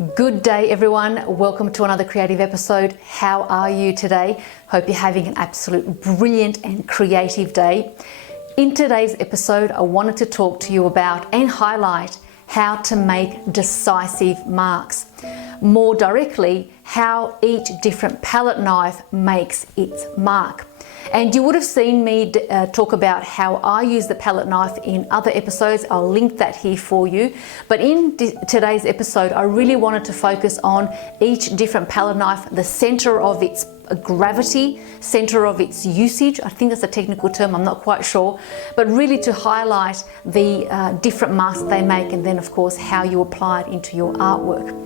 Good day everyone, welcome to another creative episode. How are you today? Hope you're having an absolute brilliant and creative day. In today's episode, I wanted to talk to you about and highlight how to make decisive marks. More directly, how each different palette knife makes its mark. And you would have seen me talk about how I use the palette knife in other episodes. I'll link that here for you. But in today's episode, I really wanted to focus on each different palette knife, the center of its gravity, center of its usage. I think that's a technical term, I'm not quite sure. But really to highlight the different marks they make, and then of course how you apply it into your artwork.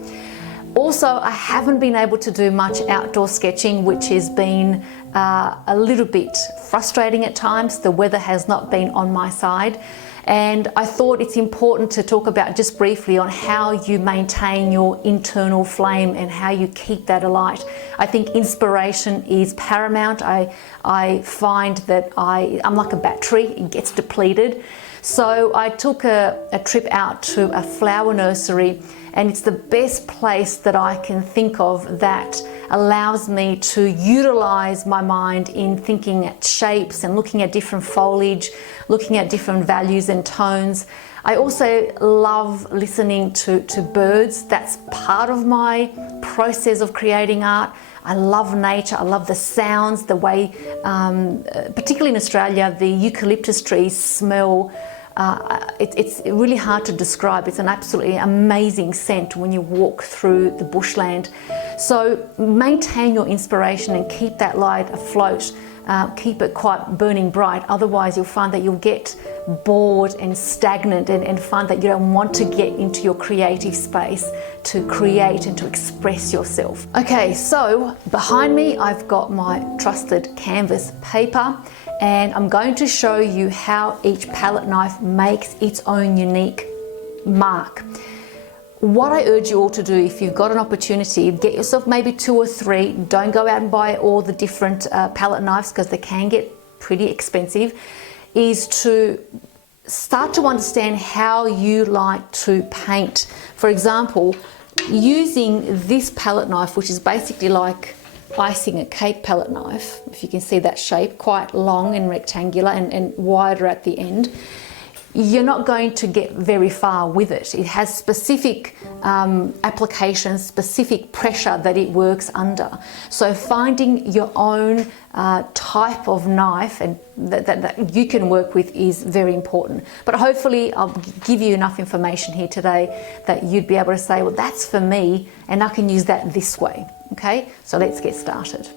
Also, I haven't been able to do much outdoor sketching, which has been a little bit frustrating at times. The weather has not been on my side. And I thought it's important to talk about just briefly on how you maintain your internal flame and how you keep that alight. I think inspiration is paramount. I find that I'm like a battery, it gets depleted. So I took a trip out to a flower nursery, and it's the best place that I can think of that allows me to utilize my mind in thinking at shapes and looking at different foliage, looking at different values and tones. I also love listening to birds. That's part of my process of creating art. I love nature, I love the sounds, the way, particularly in Australia, the eucalyptus trees smell. It's really hard to describe. It's an absolutely amazing scent when you walk through the bushland. So maintain your inspiration and keep that light afloat. Keep it quite burning bright. Otherwise you'll find that you'll get bored and stagnant and find that you don't want to get into your creative space to create and to express yourself. Okay, so behind me I've got my trusted canvas paper, and I'm going to show you how each palette knife makes its own unique mark. What I urge you all to do, if you've got an opportunity, get yourself maybe 2 or 3. Don't go out and buy all the different palette knives because they can get pretty expensive, is to start to understand how you like to paint. For example, using this palette knife, which is basically like icing a cake palette knife, if you can see that shape, quite long and rectangular and wider at the end, you're not going to get very far with it. It has specific applications, specific pressure that it works under. So finding your own type of knife and that you can work with is very important. But hopefully I'll give you enough information here today that you'd be able to say, well, that's for me and I can use that this way. Okay, so let's get started.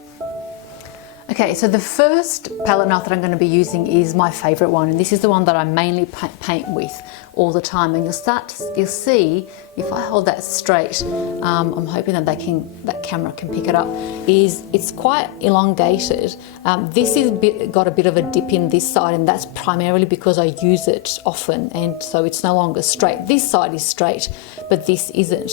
Okay, so the first palette knife that I'm going to be using is my favorite one, and this is the one that I mainly paint with all the time. And you'll see if I hold that straight, I'm hoping that that camera can pick it up, it's quite elongated. This is got a bit of a dip in this side, and that's primarily because I use it often, and so it's no longer straight. This side is straight, but this isn't.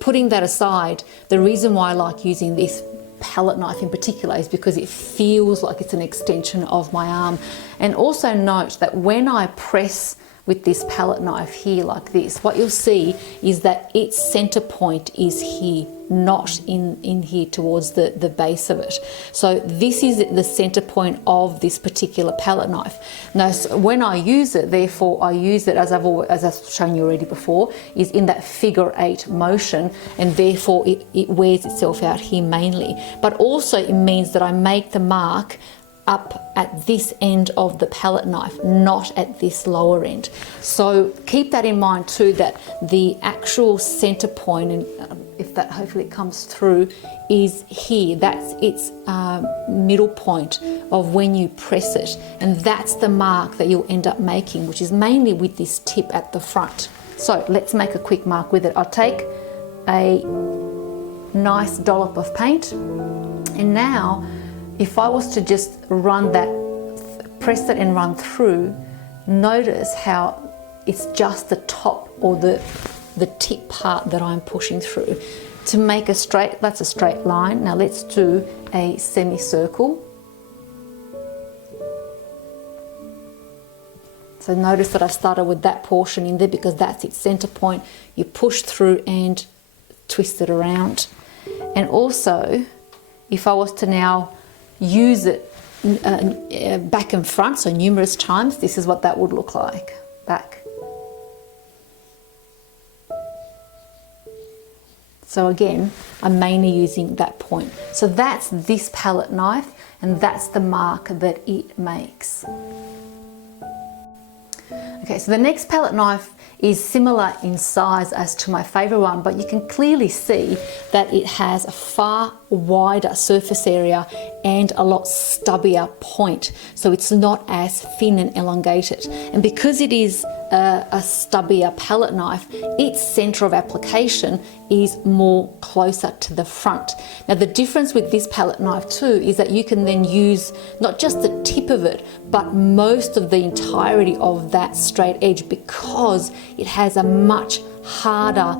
Putting that aside, the reason why I like using this palette knife in particular is because it feels like it's an extension of my arm. And also note that when I press with this palette knife here like this, what you'll see is that its center point is here, not in here towards the base of it. So this is the center point of this particular palette knife. Now, so when I use it, therefore I use it as I've shown you already before, is in that figure 8 motion, and therefore it wears itself out here mainly. But also it means that I make the mark up at this end of the palette knife, not at this lower end. So keep that in mind too, that the actual center point, and if that hopefully comes through, is here. That's its middle point of when you press it, and that's the mark that you'll end up making, which is mainly with this tip at the front. So let's make a quick mark with it. I'll take a nice dollop of paint, and now if I was to just run that, press it and run through, notice how it's just the top or the tip part that I'm pushing through. To make a straight, that's a straight line. Now let's do a semicircle. So notice that I started with that portion in there because that's its center point. You push through and twist it around. And also, if I was to now use it back and front, so numerous times, this is what that would look like. Back. So again, I'm mainly using that point. So that's this palette knife, and that's the mark that it makes. Okay, so the next palette knife is similar in size as to my favorite one, but you can clearly see that it has a far wider surface area and a lot stubbier point. So it's not as thin and elongated. And because it is a stubbier palette knife, its center of application is more closer to the front. Now the difference with this palette knife too is that you can then use not just the tip of it, but most of the entirety of that straight edge, because it has a much harder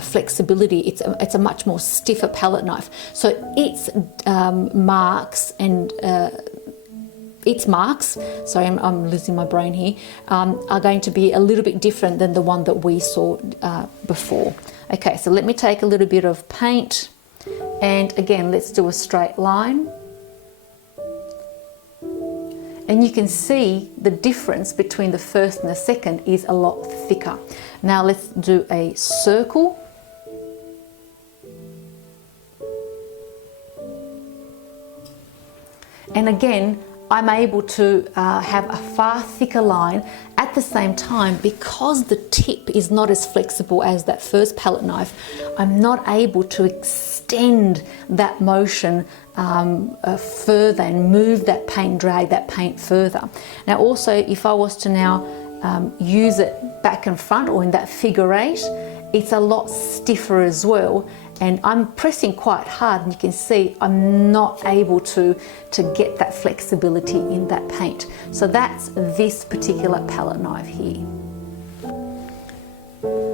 flexibility. It's a much more stiffer palette knife. So its marks and sorry, I'm losing my brain here, are going to be a little bit different than the one that we saw before. Okay, so let me take a little bit of paint, and again, let's do a straight line. And you can see the difference between the first and the second is a lot thicker. Now let's do a circle. And again, I'm able to have a far thicker line at the same time, because the tip is not as flexible as that first palette knife. I'm not able to extend that motion further and move that paint, drag that paint further. Now also, if I was to now use it back and front or in that figure eight, it's a lot stiffer as well. And I'm pressing quite hard, and you can see I'm not able to get that flexibility in that paint. So that's this particular palette knife here.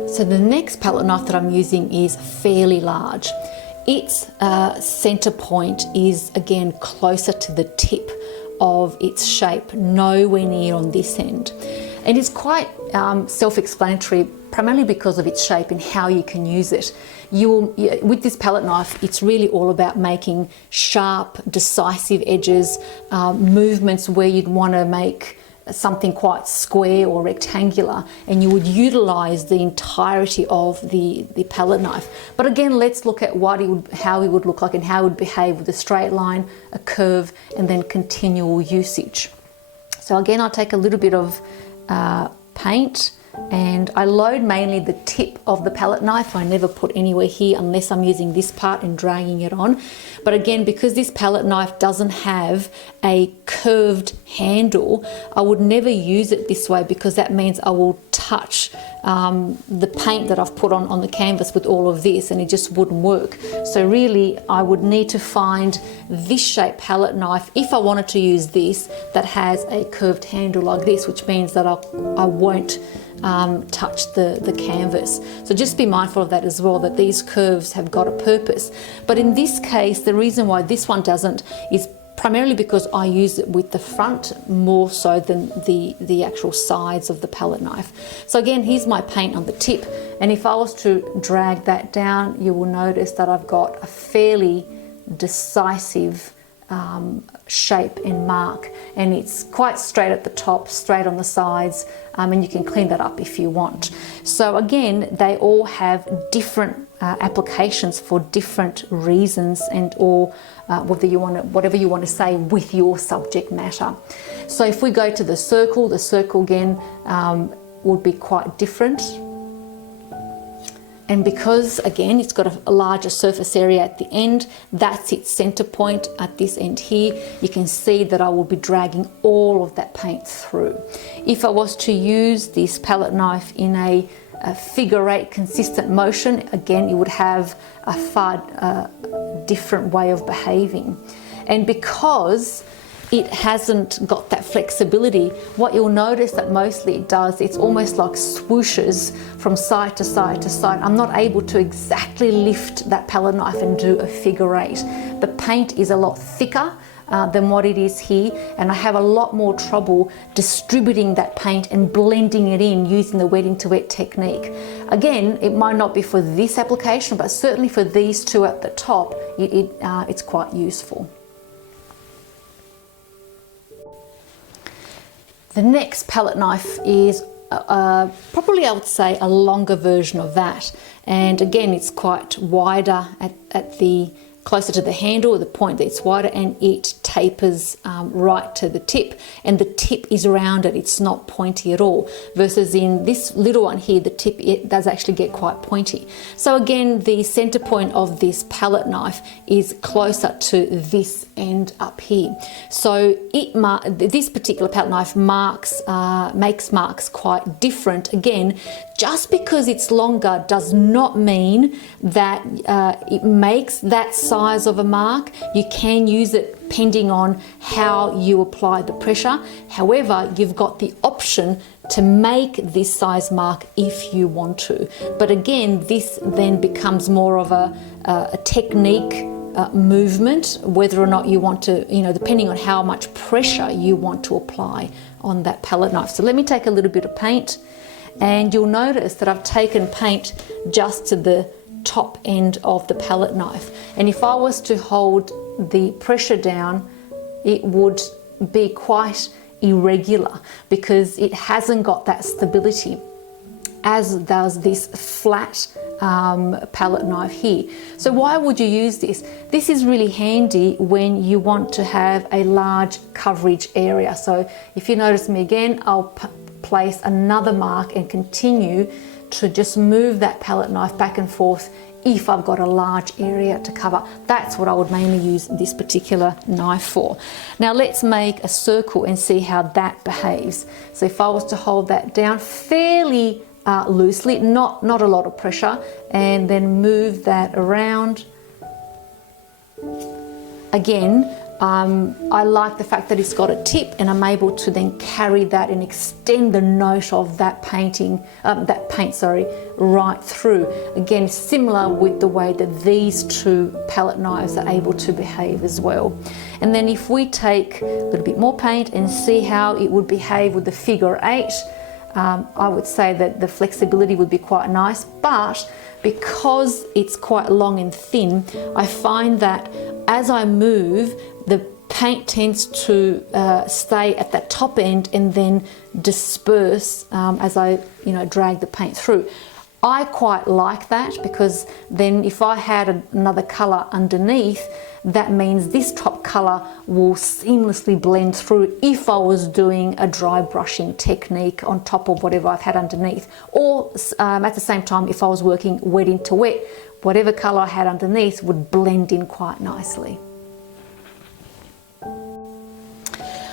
So the next palette knife that I'm using is fairly large. Its center point is again closer to the tip of its shape, nowhere near on this end. And it's quite self-explanatory, primarily because of its shape and how you can use it. With this palette knife, it's really all about making sharp, decisive edges, movements where you'd want to make something quite square or rectangular, and you would utilize the entirety of the palette knife. But again, let's look at how it would look like and how it would behave with a straight line, a curve, and then continual usage. So again, I'll take a little bit of paint, and I load mainly the tip of the palette knife. I never put anywhere here unless I'm using this part and dragging it on. But again, because this palette knife doesn't have a curved handle, I would never use it this way, because that means I will touch the paint that I've put on the canvas with all of this, and it just wouldn't work. So really, I would need to find this shaped palette knife, if I wanted to use this, that has a curved handle like this, which means that I won't touch the canvas. So just be mindful of that as well, that these curves have got a purpose. But in this case, the reason why this one doesn't is primarily because I use it with the front more so than the actual sides of the palette knife. So again, here's my paint on the tip, and if I was to drag that down, you will notice that I've got a fairly decisive shape and mark, and it's quite straight at the top, straight on the sides, and you can clean that up if you want. So again, they all have different applications for different reasons, and or whatever you want to say with your subject matter. So if we go to the circle again would be quite different. And because, again, it's got a larger surface area at the end, that's its center point at this end here, you can see that I will be dragging all of that paint through. If I was to use this palette knife in a figure eight consistent motion, again, it would have a far different way of behaving. And because it hasn't got that flexibility, what you'll notice that mostly it does, it's almost like swooshes from side to side to side. I'm not able to exactly lift that palette knife and do a figure eight. The paint is a lot thicker, than what it is here, and I have a lot more trouble distributing that paint and blending it in using the wetting to wet technique. Again, it might not be for this application, but certainly for these two at the top, it's quite useful. The next palette knife is probably, I would say, a longer version of that, and again it's quite wider at the closer to the handle, the point that it's wider, and it tapers right to the tip, and the tip is rounded, it's not pointy at all, versus in this little one here, the tip, it does actually get quite pointy. So again, the center point of this palette knife is closer to this end up here. So this particular palette knife makes marks quite different. Again, just because it's longer does not mean that it makes that size of a mark. You can use it depending on how you apply the pressure. However, you've got the option to make this size mark if you want to. But again, this then becomes more of a technique movement, whether or not you want to, depending on how much pressure you want to apply on that palette knife. So let me take a little bit of paint, and you'll notice that I've taken paint just to the top end of the palette knife. And if I was to hold the pressure down, it would be quite irregular because it hasn't got that stability as does this flat palette knife here. So why would you use this? This is really handy when you want to have a large coverage area. So if you notice me again, I'll place another mark and continue to just move that palette knife back and forth if I've got a large area to cover. That's what I would mainly use this particular knife for. Now let's make a circle and see how that behaves. So if I was to hold that down fairly loosely, not a lot of pressure, and then move that around. Again, I like the fact that it's got a tip, and I'm able to then carry that and extend the note of that paint right through. Again, similar with the way that these two palette knives are able to behave as well. And then if we take a little bit more paint and see how it would behave with the figure 8, I would say that the flexibility would be quite nice, but because it's quite long and thin, I find that as I move, the paint tends to stay at that top end and then disperse as I drag the paint through. I quite like that because then if I had another color underneath, that means this top color will seamlessly blend through if I was doing a dry brushing technique on top of whatever I've had underneath, or at the same time if I was working wetting to wet, whatever color I had underneath would blend in quite nicely.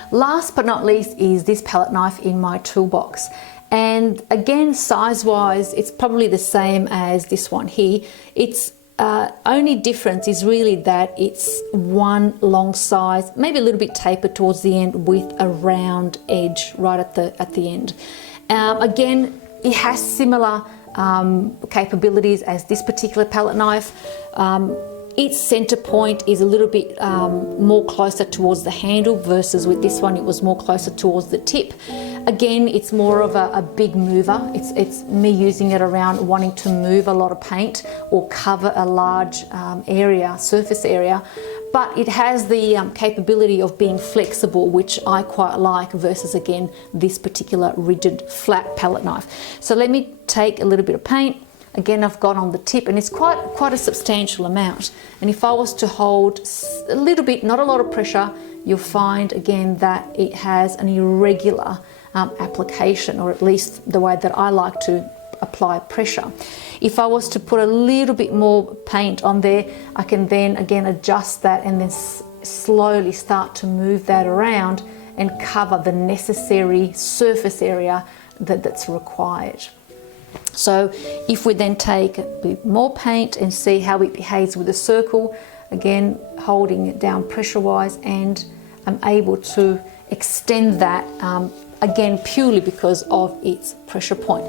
Last but not least is this palette knife in my toolbox. And again, size-wise, it's probably the same as this one here. Its only difference is really that it's one long size, maybe a little bit tapered towards the end with a round edge right at the end. Again, it has similar capabilities as this particular palette knife. Its center point is a little bit more closer towards the handle versus with this one it was more closer towards the tip. Again, it's more of a big mover. It's me using it around wanting to move a lot of paint or cover a large surface area. But it has the capability of being flexible, which I quite like, versus again this particular rigid flat palette knife. So let me take a little bit of paint. Again, I've got on the tip, and it's quite a substantial amount. And if I was to hold a little bit, not a lot of pressure, you'll find again that it has an irregular application, or at least the way that I like to apply pressure. If I was to put a little bit more paint on there, I can then again adjust that and then slowly start to move that around and cover the necessary surface area that's required. So if we then take a bit more paint and see how it behaves with a circle, again holding it down pressure wise, and I'm able to extend that again purely because of its pressure point.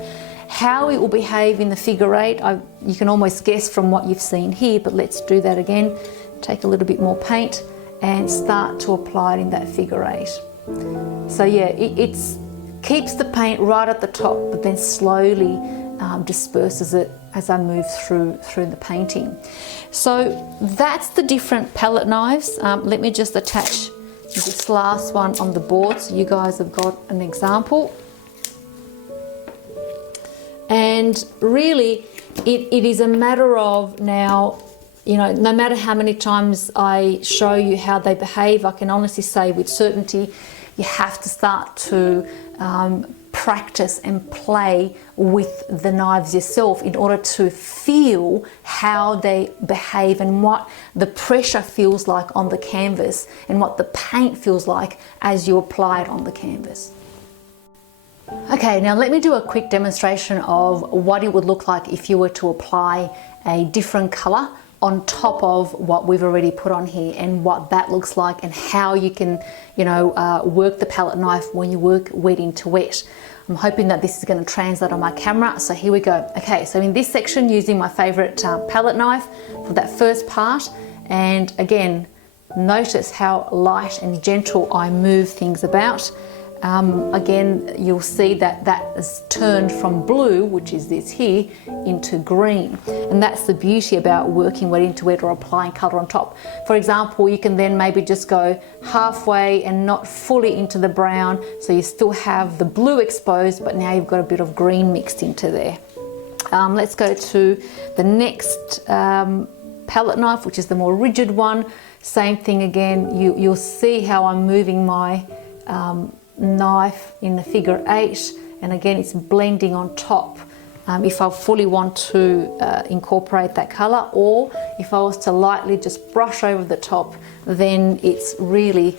How it will behave in the figure 8, you can almost guess from what you've seen here, but let's do that again. Take a little bit more paint and start to apply it in that figure 8. So yeah, it keeps the paint right at the top, but then slowly disperses it as I move through the painting. So that's the different palette knives. Let me just attach this last one on the board so you guys have got an example. And really it is a matter of now, you know, no matter how many times I show you how they behave, I can honestly say with certainty you have to start to practice and play with the knives yourself in order to feel how they behave and what the pressure feels like on the canvas and what the paint feels like as you apply it on the canvas. Okay, now let me do a quick demonstration of what it would look like if you were to apply a different color on top of what we've already put on here, and what that looks like and how you can, you know, work the palette knife when you work wet into wet. I'm hoping that this is going to translate on my camera, so here we go. Okay, so in this section, using my favorite palette knife for that first part, and again, notice how light and gentle I move things about. Again, you'll see that that is turned from blue, which is this here, into green. And that's the beauty about working wet into wet or applying colour on top. For example, you can then maybe just go halfway and not fully into the brown, so you still have the blue exposed, but now you've got a bit of green mixed into there. Let's go to the next palette knife, which is the more rigid one. Same thing again, you'll see how I'm moving my knife in the figure 8, and again it's blending on top if I fully want to incorporate that color, or if I was to lightly just brush over the top, then it's really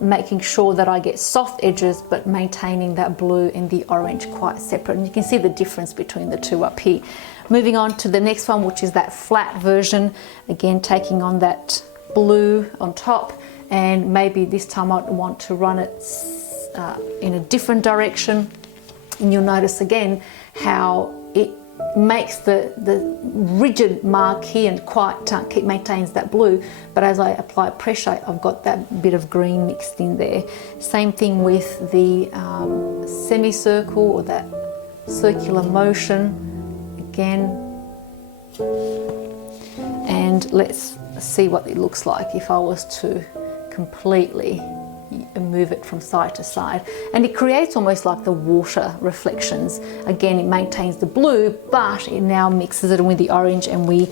making sure that I get soft edges but maintaining that blue and the orange quite separate, and you can see the difference between the two up here. Moving on to the next one, which is that flat version, again taking on that blue on top, and maybe this time I want to run it in a different direction, and you'll notice again how it makes the rigid mark here and quite maintains that blue, but as I apply pressure I've got that bit of green mixed in there. Same thing with the semicircle or that circular motion again, and let's see what it looks like if I was to completely move it from side to side, and it creates almost like the water reflections. Again, it maintains the blue, but it now mixes it with the orange, and we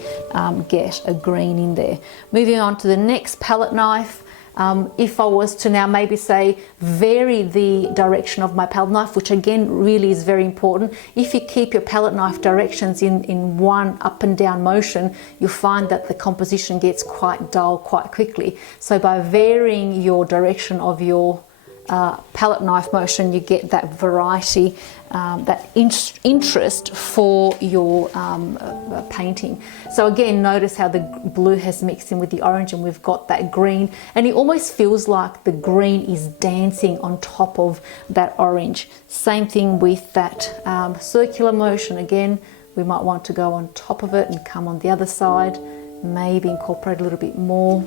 get a green in there. Moving on to the next palette knife, if I was to now maybe say vary the direction of my palette knife, which again really is very important. If you keep your palette knife directions in one up and down motion, you'll find that the composition gets quite dull quite quickly. So by varying your direction of your palette knife motion, you get that variety, that interest for your painting. So again, notice how the blue has mixed in with the orange, and we've got that green, and it almost feels like the green is dancing on top of that orange. Same thing with that circular motion. Again, we might want to go on top of it and come on the other side, maybe incorporate a little bit more.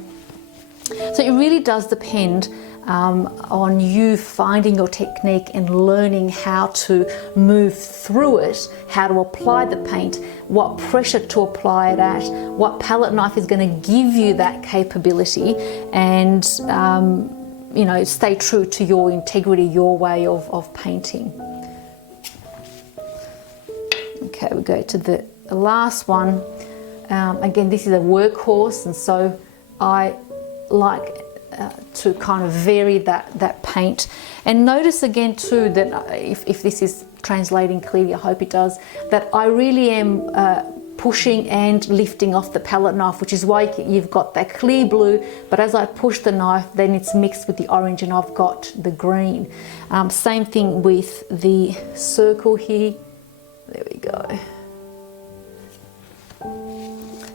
So it really does depend on you finding your technique and learning how to move through it, how to apply the paint, what pressure to apply it at, what palette knife is going to give you that capability, and you know, stay true to your integrity, your way of painting. Okay, we go to the last one. Again, this is a workhorse, and so I like to kind of vary that paint. And notice again too that if this is translating clearly, I hope it does, that I really am pushing and lifting off the palette knife, which is why you've got that clear blue, but as I push the knife, then it's mixed with the orange and I've got the green. Same thing with the circle here. There we go.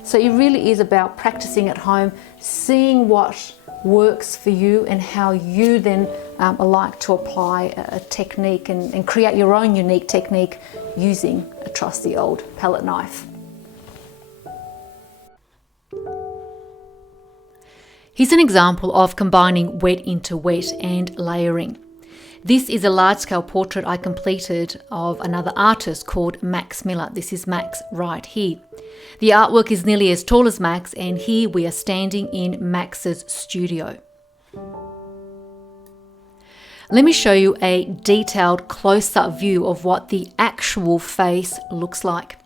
So it really is about practicing at home, seeing what works for you and how you then like to apply a technique and create your own unique technique using a trusty old palette knife. Here's an example of combining wet into wet and layering. This is a large-scale portrait I completed of another artist called Max Miller. This is Max right here. The artwork is nearly as tall as Max, and here we are standing in Max's studio. Let me show you a detailed close-up view of what the actual face looks like.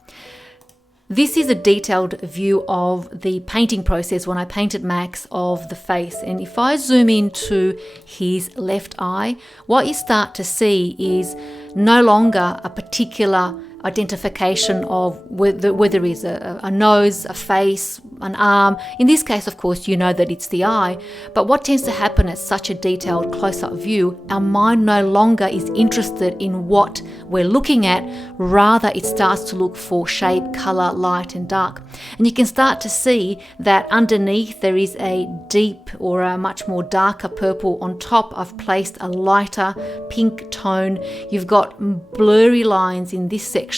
This is a detailed view of the painting process when I painted Max of the face. And if I zoom into his left eye, what you start to see is no longer a particular identification of whether it's a nose, a face, an arm. In this case, of course, you know that it's the eye. But what tends to happen at such a detailed close-up view, our mind no longer is interested in what we're looking at. Rather, it starts to look for shape, color, light, and dark. And you can start to see that underneath there is a deep or a much more darker purple. On top, I've placed a lighter pink tone. You've got blurry lines in this section.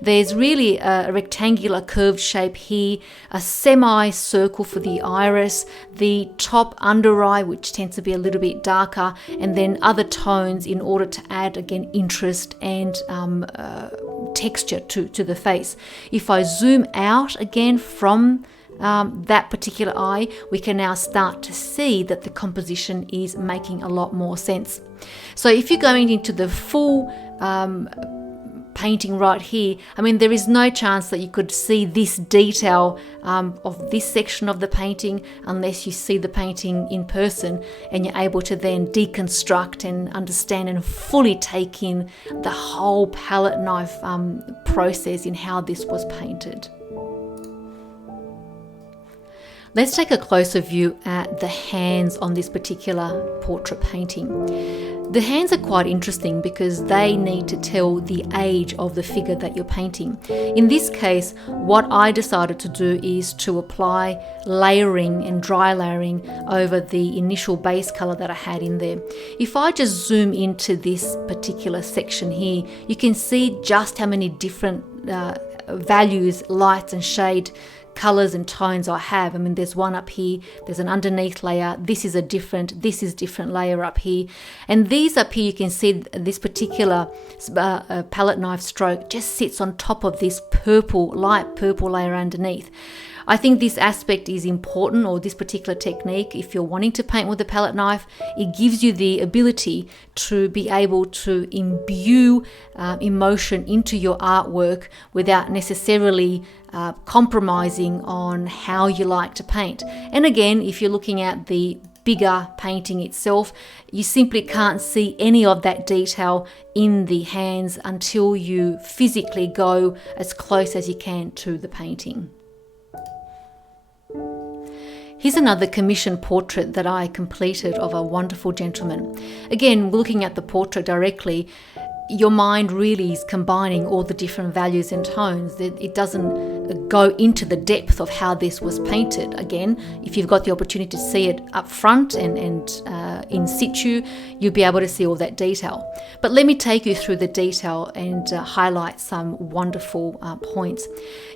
There's really a rectangular curved shape here, a semi-circle for the iris, the top under eye, which tends to be a little bit darker, and then other tones in order to add, again, interest and texture to the face. If I zoom out again from that particular eye, we can now start to see that the composition is making a lot more sense. So if you're going into the full painting right here, I mean, there is no chance that you could see this detail of this section of the painting unless you see the painting in person and you're able to then deconstruct and understand and fully take in the whole palette knife process in how this was painted. Let's take a closer view at the hands on this particular portrait painting. The hands are quite interesting because they need to tell the age of the figure that you're painting. In this case, what I decided to do is to apply layering and dry layering over the initial base color that I had in there. If I just zoom into this particular section here, you can see just how many different values, lights and shade, colors and tones I have. I mean, there's one up here, there's an underneath layer, this is different layer up here, and these up here you can see this particular palette knife stroke just sits on top of this light purple layer underneath. I think this aspect is important, or this particular technique, if you're wanting to paint with a palette knife, it gives you the ability to be able to imbue emotion into your artwork without necessarily compromising on how you like to paint. And again, if you're looking at the bigger painting itself, you simply can't see any of that detail in the hands until you physically go as close as you can to the painting. Here's another commissioned portrait that I completed of a wonderful gentleman. Again, looking at the portrait directly, your mind really is combining all the different values and tones. It doesn't go into the depth of how this was painted. Again, if you've got the opportunity to see it up front and in situ, you'll be able to see all that detail. But let me take you through the detail and highlight some wonderful points.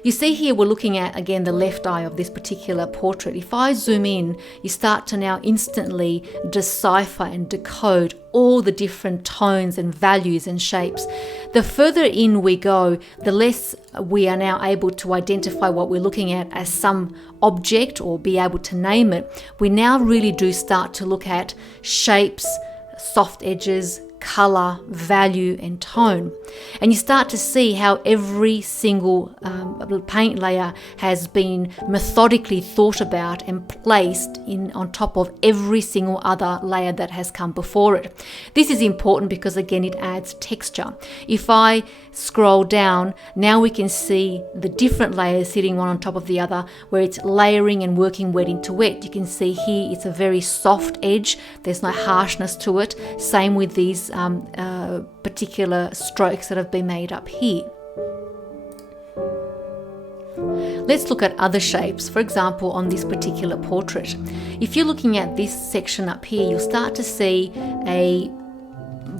You see here we're looking at, again, the left eye of this particular portrait. If I zoom in, you start to now instantly decipher and decode all the different tones and values and shapes. The further in we go, the less we are now able to identify what we're looking at as some object or be able to name it. We now really do start to look at shapes, soft edges, color, value and tone. And you start to see how every single paint layer has been methodically thought about and placed on top of every single other layer that has come before it. This is important because, again, it adds texture. If I scroll down, now we can see the different layers sitting one on top of the other, where it's layering and working wet into wet. You can see here it's a very soft edge. There's no harshness to it. Same with these particular strokes that have been made up here. Let's look at other shapes. For example, on this particular portrait, if you're looking at this section up here, you'll start to see a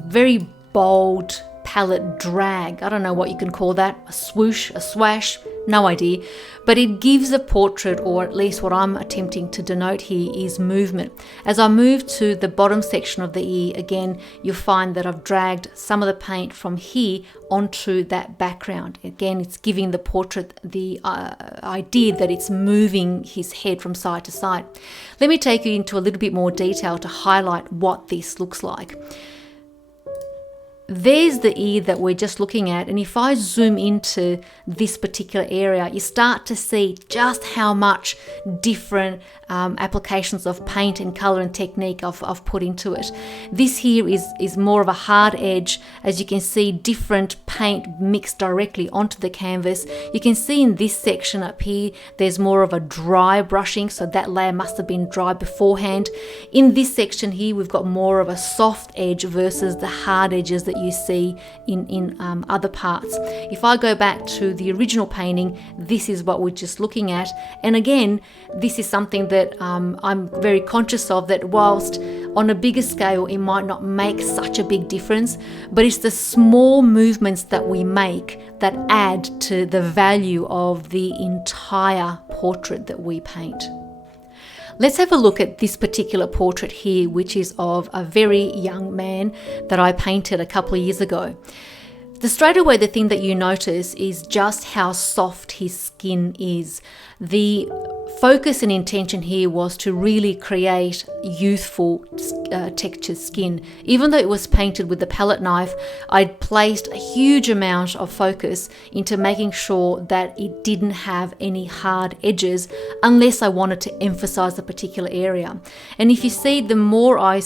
very bold palette drag. I don't know what you can call that, a swoosh, a swash, no idea, but it gives a portrait, or at least what I'm attempting to denote here is movement. As I move to the bottom section of the ear, again, you'll find that I've dragged some of the paint from here onto that background. Again, it's giving the portrait the idea that it's moving his head from side to side. Let me take you into a little bit more detail to highlight what this looks like. There's the ear that we're just looking at, and if I zoom into this particular area, you start to see just how much different applications of paint and color and technique I've put into it. This here is more of a hard edge. As you can see, different paint mixed directly onto the canvas. You can see in this section up here, there's more of a dry brushing, so that layer must have been dry beforehand. In this section here, we've got more of a soft edge versus the hard edges that you see in other parts. If I go back to the original painting, this is what we're just looking at. And again, this is something that I'm very conscious of, that whilst on a bigger scale it might not make such a big difference, but it's the small movements that we make that add to the value of the entire portrait that we paint. Let's have a look at this particular portrait here, which is of a very young man that I painted a couple of years ago. Straight away, the thing that you notice is just how soft his skin is. The focus and intention here was to really create youthful textured skin. Even though it was painted with the palette knife, I'd placed a huge amount of focus into making sure that it didn't have any hard edges unless I wanted to emphasize the particular area. And if you see, the more I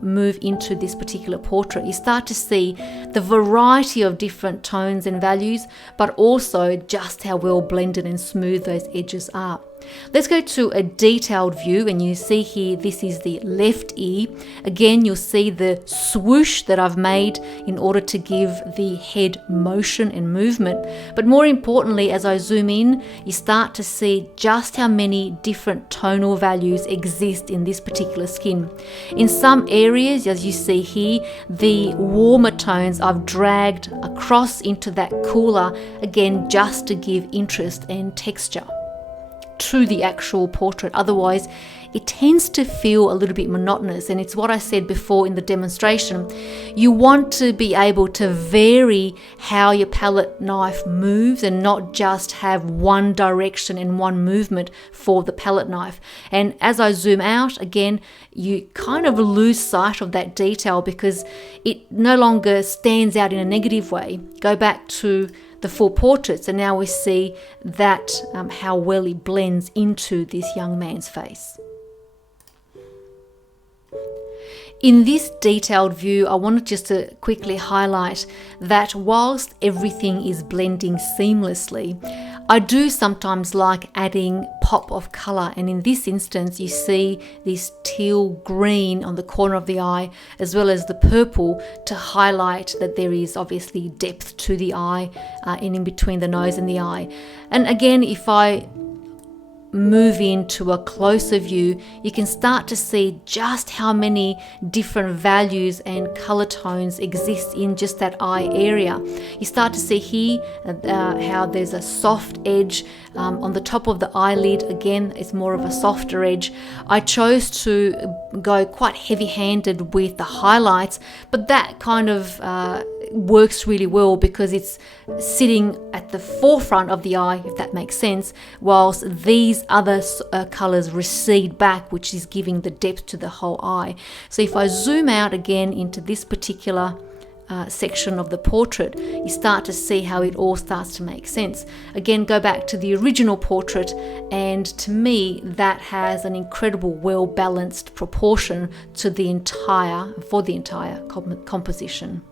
move into this particular portrait, you start to see the variety of different tones and values, but also just how well blended and smooth those edges are. Let's go to a detailed view, and you see here, this is the left ear. Again, you'll see the swoosh that I've made in order to give the head motion and movement. But more importantly, as I zoom in, you start to see just how many different tonal values exist in this particular skin. In some areas, as you see here, the warmer tones I've dragged across into that cooler, again, just to give interest and texture to the actual portrait. Otherwise, it tends to feel a little bit monotonous, and it's what I said before in the demonstration. You want to be able to vary how your palette knife moves and not just have one direction and one movement for the palette knife. And as I zoom out, again, you kind of lose sight of that detail because it no longer stands out in a negative way. Go back to the full portraits, and now we see that how well it blends into this young man's face. In this detailed view, I wanted just to quickly highlight that whilst everything is blending seamlessly, I do sometimes like adding pop of color, and in this instance you see this teal green on the corner of the eye as well as the purple to highlight that there is obviously depth to the eye and in between the nose and the eye. And again, if I move into a closer view, you can start to see just how many different values and color tones exist in just that eye area. You start to see here how there's a soft edge on the top of the eyelid. Again, it's more of a softer edge. I chose to go quite heavy-handed with the highlights, but that kind of works really well because it's sitting at the forefront of the eye, if that makes sense, whilst these other colors recede back, which is giving the depth to the whole eye. So if I zoom out again into this particular section of the portrait, you start to see how it all starts to make sense. Again, go back to the original portrait, and to me that has an incredible well-balanced proportion to the entire composition.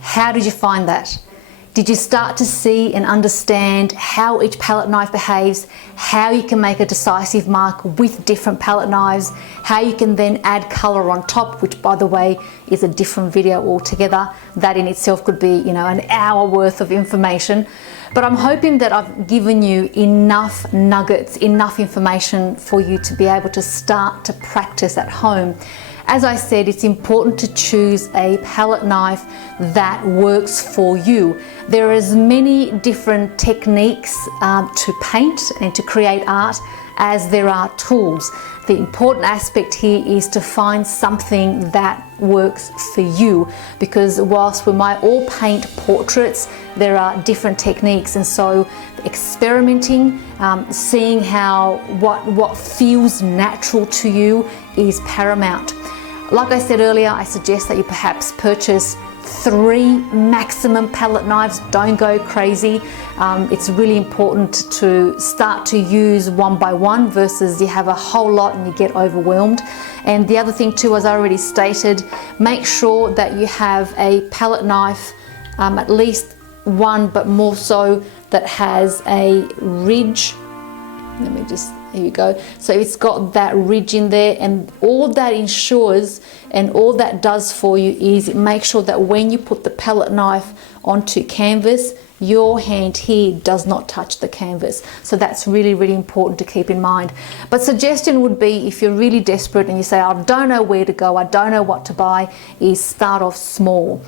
How did you find that? Did you start to see and understand how each palette knife behaves, how you can make a decisive mark with different palette knives, how you can then add color on top, which by the way is a different video altogether. That in itself could be, an hour worth of information. But I'm hoping that I've given you enough nuggets, enough information for you to be able to start to practice at home. As I said, it's important to choose a palette knife that works for you. There are as many different techniques to paint and to create art as there are tools. The important aspect here is to find something that works for you, because whilst we might all paint portraits, there are different techniques, and so experimenting, seeing what feels natural to you is paramount. Like I said earlier, I suggest that you perhaps purchase 3 maximum palette knives. Don't go crazy. It's really important to start to use one by one versus you have a whole lot and you get overwhelmed. And the other thing too, as I already stated, make sure that you have a palette knife, at least one, but more so, that has a ridge. Let me just, here you go. So it's got that ridge in there, and all that ensures and all that does for you is it makes sure that when you put the palette knife onto canvas, your hand here does not touch the canvas. So that's really, really important to keep in mind. But suggestion would be, if you're really desperate and you say, I don't know where to go, I don't know what to buy, is start off small.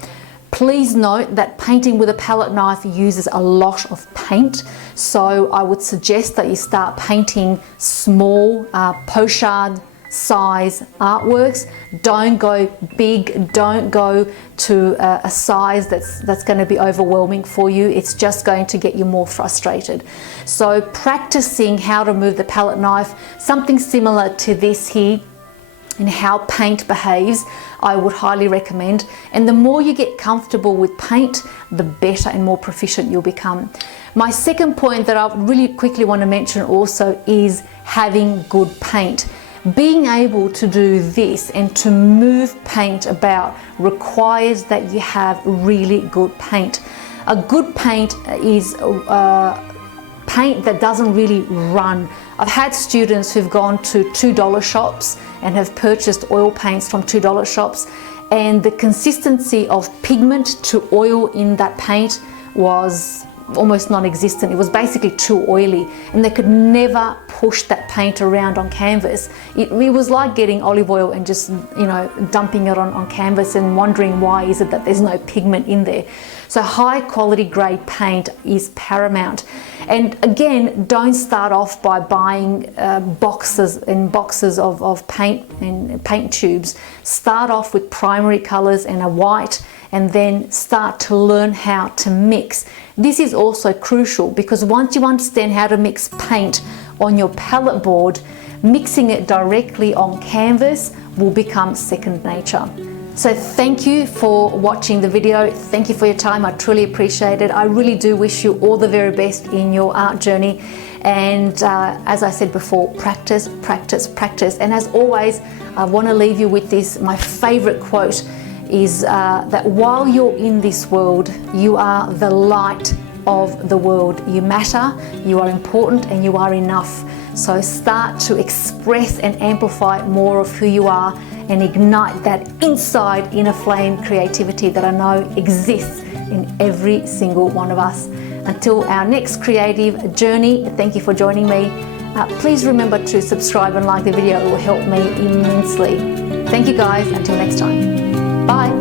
Please note that painting with a palette knife uses a lot of paint, so I would suggest that you start painting small pochard size artworks. Don't go big, don't go to a size that's going to be overwhelming for you. It's just going to get you more frustrated. So practicing how to move the palette knife, something similar to this here, and how paint behaves, I would highly recommend. And the more you get comfortable with paint, the better and more proficient you'll become. My second point that I really quickly want to mention also is having good paint. Being able to do this and to move paint about requires that you have really good paint. A good paint is paint that doesn't really run. I've had students who've gone to $2 shops and have purchased oil paints from $2 shops, and the consistency of pigment to oil in that paint was almost non-existent. It was basically too oily, and they could never push that paint around on canvas. It was like getting olive oil and just, you know, dumping it on canvas and wondering why is it that there's no pigment in there. So high quality grade paint is paramount. And again, don't start off by buying boxes and boxes of paint and paint tubes. Start off with primary colors and a white, and then start to learn how to mix. This is also crucial, because once you understand how to mix paint on your palette board, mixing it directly on canvas will become second nature. So thank you for watching the video. Thank you for your time. I truly appreciate it. I really do wish you all the very best in your art journey. And as I said before, practice, practice, practice. And as always, I want to leave you with this. My favorite quote is that while you're in this world, you are the light of the world. You matter, you are important, and you are enough. So start to express and amplify more of who you are, and ignite that inside inner flame creativity that I know exists in every single one of us. Until our next creative journey, thank you for joining me. Please remember to subscribe and like the video. It will help me immensely. Thank you guys. Until next time. Bye.